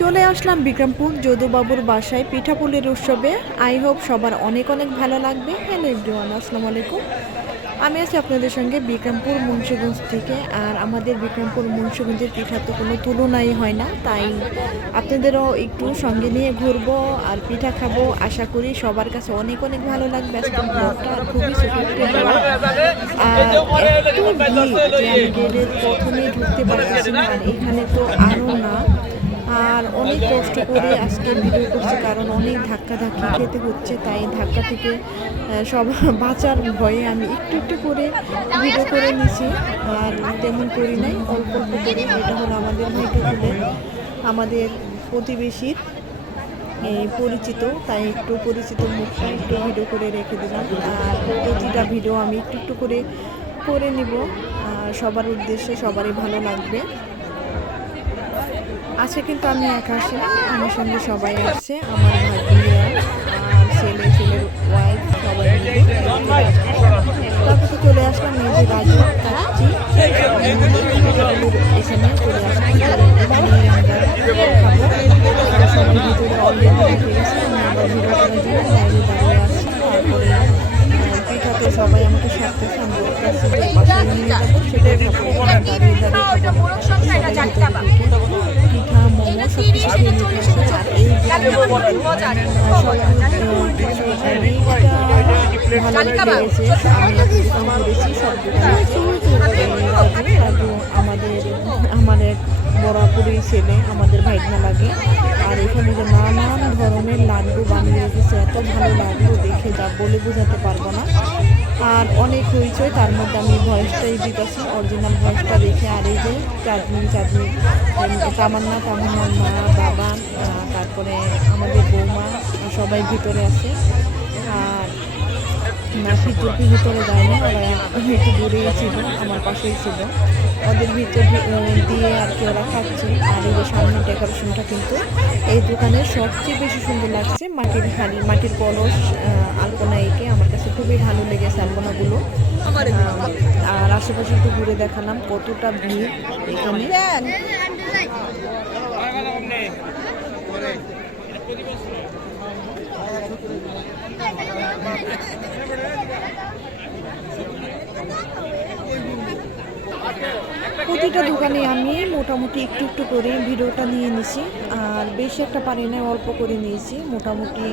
চলে আসলাম বিক্রমপুর। যদুবাবুর বাসায় পিঠাপুলির উৎসবে। আই হোপ সবার অনেক অনেক ভালো লাগবে। হ্যালো এভরিওয়ান আসসালামু আলাইকুম। আমি আছি আপনাদের সঙ্গে বিক্রমপুর মুন্সিগঞ্জ থেকে। আর আমাদের বিক্রমপুর মুন্সিগঞ্জের পিঠা তো কোনো তুলনাই হয় না, তাই আপনাদেরও একটু সঙ্গে নিয়ে ঘুরবো আর পিঠা খাব। আশা করি সবার কাছে অনেক অনেক ভালো লাগবে আর খুবই আর ভিড় প্রথমেই ঢুকতে পারতেছি আর এখানে তো আরও না। আর অনেক কষ্ট করে আজকে ভিডিও করছি, কারণ অনেক ধাক্কা ধাক্কি খেতে হচ্ছে, তাই ধাক্কা থেকে সব বাঁচার ভয়ে আমি একটু একটু করে ভিডিও করে নিছি আর তেমন করি নাই, অল্প অল্প করে, এটা হলো আমাদের ভাইকে বলে, আমাদের প্রতিবেশীর পরিচিত, তাই একটু পরিচিত মুখটা একটু ভিডিও করে রেখে দিলাম, আর প্রতিটা ভিডিও আমি একটু একটু করে করে নিব সবার উদ্দেশ্যে সবারই ভালো লাগবে। আজকে কিন্তু আমি একা আসি আমার সঙ্গে সবাই আসছে আমার ভাগ্নিরা ছেলে ছেলের ওয়াইফ সবাই তারপর তো চলে আসলাম এই যে রাজু কাচ্চি এখানে চলে আসলাম আমরা সবাই ভিতরে অলরেডি রেখে গেছে আমি আবার ভিডিও করার জন্য বাইরে দাঁড়িয়ে আসছি তারপরে সবাই আমাকে সাথে সেটাই খাব দাঁড়িয়ে দাঁড়িয়ে পিঠা মোমো সব কিছু আমাদের আমার এক বড় ছেলে আমাদের ভাইগনা লাগে আর ধরনের লাড্ডু বানিয়ে রেখেছে এত ভালো লাড্ডু দেখে যা বলে বোঝাতে পারব না। আর অনেক হয়েছে তার মধ্যে আমি ভয়েসটাই দিতেছি অরিজিনাল ভয়েসটা দেখে, আর এই যে চাঁদনি চাঁদনি তামান্না তামান্নার মা, বাবা তারপরে আমাদের বৌমা, সবাই ভিতরে আছে। আর নাকি টুপি ভিতরে যায়নি ওরা একটু দূরেই ছিল, আমার পাশেই ছিল। ওদের ভিতর দিয়ে আর কি ওরা খাচ্ছে। আর এই যে সামনে ডেকোরেশনটা কিন্তু এই দোকানের সবচেয়ে বেশি সুন্দর লাগছে, মাটির হাড়ি, মাটির কলস আলপনা এঁকে। আমার কাছে খুবই ভালো লেগেছে আলপনাগুলো। আর আশেপাশে একটু ঘুরে দেখালাম কতটা ভিড় এখানে। প্রতিটা দোকানে আমি মোটামুটি একটু একটু করে ভিডিওটা নিয়ে নিছি আর বেশি একটা পারি না অল্প করে নিয়েছি। মোটামুটি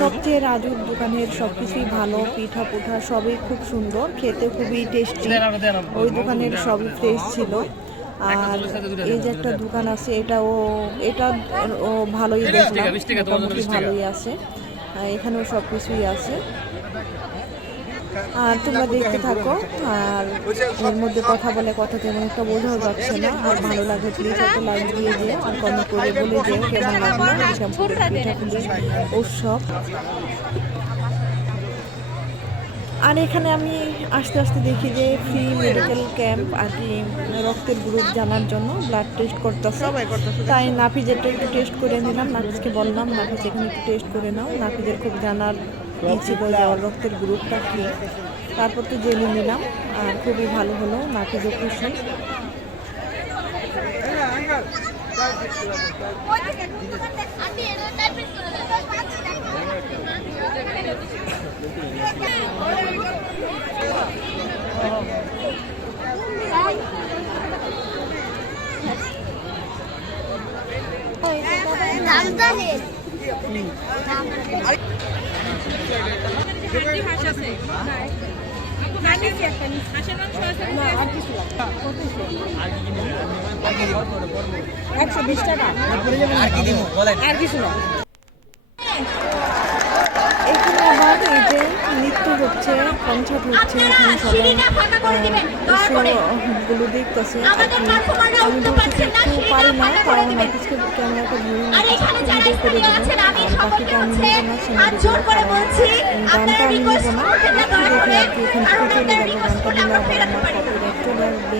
সবচেয়ে রাজুর দোকানের সব কিছুই ভালো পিঠা পুঠা সবই খুব সুন্দর খেতে খুবই টেস্টি ওই দোকানের সবই ফ্রেশ ছিল। আর এই যে একটা দোকান আছে এটাও এটা ও ভালোই দেখলাম মোটামুটি ভালোই আছে। এখানেও সব কিছুই আছে। আর তোমরা দেখতে থাকো, আর এর মধ্যে কথা বলে কথা তেমন একটা বোঝাও যাচ্ছে না। আর ভালো লাগে প্লিজ একটা লাইক দিয়ে দিও, আর কমেন্ট করে বলে দিও কেমন লাগল। পিঠাপুলি উৎসব। আর এখানে আমি আস্তে আস্তে দেখি যে ফ্রি মেডিকেল ক্যাম্প আর কি রক্তের গ্রুপ জানার জন্য ব্লাড টেস্ট করতেছে। তাই নাফিজেরটা একটু টেস্ট করে নিলাম। নাফিজকে বললাম নাফিজ এখানে একটু টেস্ট করে নাও। নাফিজের খুব জানার ই ছিল যে ওর রক্তের গ্রুপটা কী? তারপর তো জেনে নিলাম। আর খুবই ভালো হলো নাফিজও খুশি একশো বিশ টাকা এখানে আবার এই যে নৃত্য হচ্ছে কনসার্ট হচ্ছে এখানে সবাই উৎসবগুলো দেখতেছে। আমি বলছি একটু পারি না কারণ অফিসকে ক্যামেরাটা ধরে ভিডিও করে দেবো আর বাকিটা আমি নেব না সিনেমা গানটা আমি নেব না দেখে আর কি এখান থেকে চলে যাব গানটা নিলে আবার আমার কপিরাইট চলে আসবে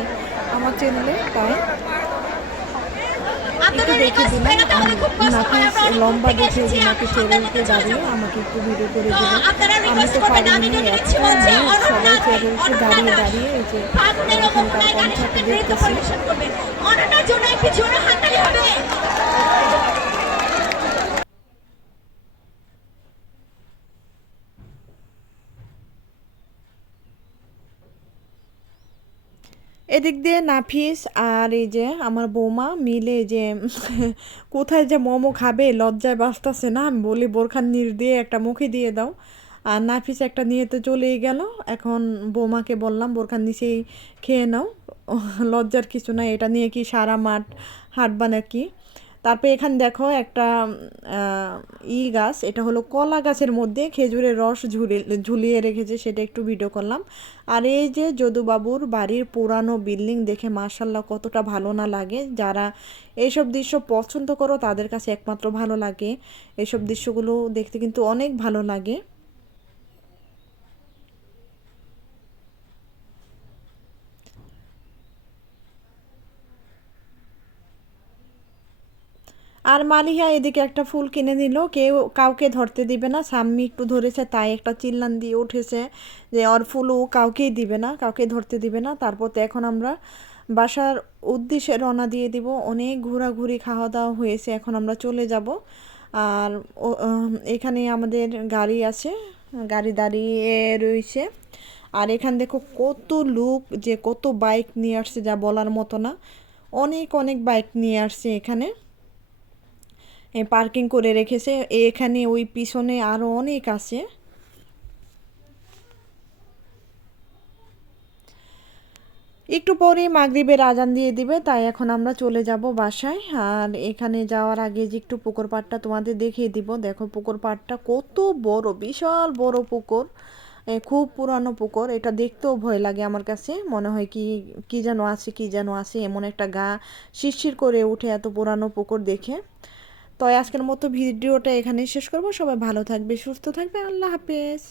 আমার চ্যানেলে তাই একটু দেখে দিলাম নাকি লম্বা দেখে যে নাকি চেয়ারেলকে দাঁড়িয়ে আমাকে একটু ভিডিও করে দিল আমি তো পারিনি একটা মেয়ে সবাই চেয়ারেলকে দাঁড়িয়ে দাঁড়িয়ে এই যে এখানকার কনসার্ট দেখতেছি এদিক দিয়ে নাফিস আর এই যে আমার বৌমা মিলে যে কোথায় যে মোমো খাবে, লজ্জায় বাঁচতেছে না। আমি বলি বোরখান নির দিয়ে একটা মুখে দিয়ে দাও। আর নাফিস একটা নিয়ে তো চলেই গেল। এখন বৌমাকে বললাম বোরখান নিচেই খেয়ে নাও। লজ্জার কিছু না এটা নিয়ে কি সারা মাঠ হাঁটবা নাকি? তারপরে এখানে দেখো একটা ই গাছ, এটা হলো কলা গাছের মধ্যে খেজুরের রস ঝুলিয়ে ঝুলিয়ে রেখেছে, সেটা একটু ভিডিও করলাম। আর এই যে যদুবাবুর বাড়ির পুরানো বিল্ডিং দেখে মার্শাল্লাহ কতটা ভালো না লাগে। যারা এইসব দৃশ্য পছন্দ করো, তাদের কাছে একমাত্র ভালো লাগে। এইসব দৃশ্যগুলো দেখতে কিন্তু অনেক ভালো লাগে। আর মালিহা এদিকে একটা ফুল কিনে নিল। কেউ কাউকে ধরতে দিবে না। সাম্মি একটু ধরেছে, তাই একটা চিল্লান দিয়ে উঠেছে যে ওর ফুলও কাউকেই দিবে না, কাউকে ধরতে দিবে না। তারপর তো এখন আমরা বাসার উদ্দেশ্যে রওনা দিয়ে দিব। অনেক ঘোরাঘুরি খাওয়া দাওয়া হয়েছে, এখন আমরা চলে যাব। আর এখানে আমাদের গাড়ি আছে, গাড়ি দাঁড়িয়ে রয়েছে। আর এখান দেখো কত লোক যে, কত বাইক নিয়ে আসছে যা বলার মতো না। অনেক অনেক বাইক নিয়ে আসছে এখানে। পার্কিং করে রেখেছে। এখানে ওই পিছনে আরও অনেক আছে। একটু পরেই মাগরিবের আজান দিয়ে দিবে, তাই এখন আমরা চলে যাব বাসায়। আর এখানে যাওয়ার আগে যে একটু পুকুর পাড়টা তোমাদের দেখিয়ে দিব। দেখো পুকুর পাড়টা কত বড়, বিশাল বড় পুকুর। খুব পুরানো পুকুর, এটা দেখতেও ভয় লাগে আমার কাছে। মনে হয় কি কি যেন আছে, কি যেন আছে, এমন একটা গা শিরশির করে উঠে এত পুরানো পুকুর দেখে। তো আজকের মতো ভিডিওটা এখানেই শেষ করব। সবাই ভালো থাকবে সুস্থ থাকবে। আল্লাহ হাফেজ।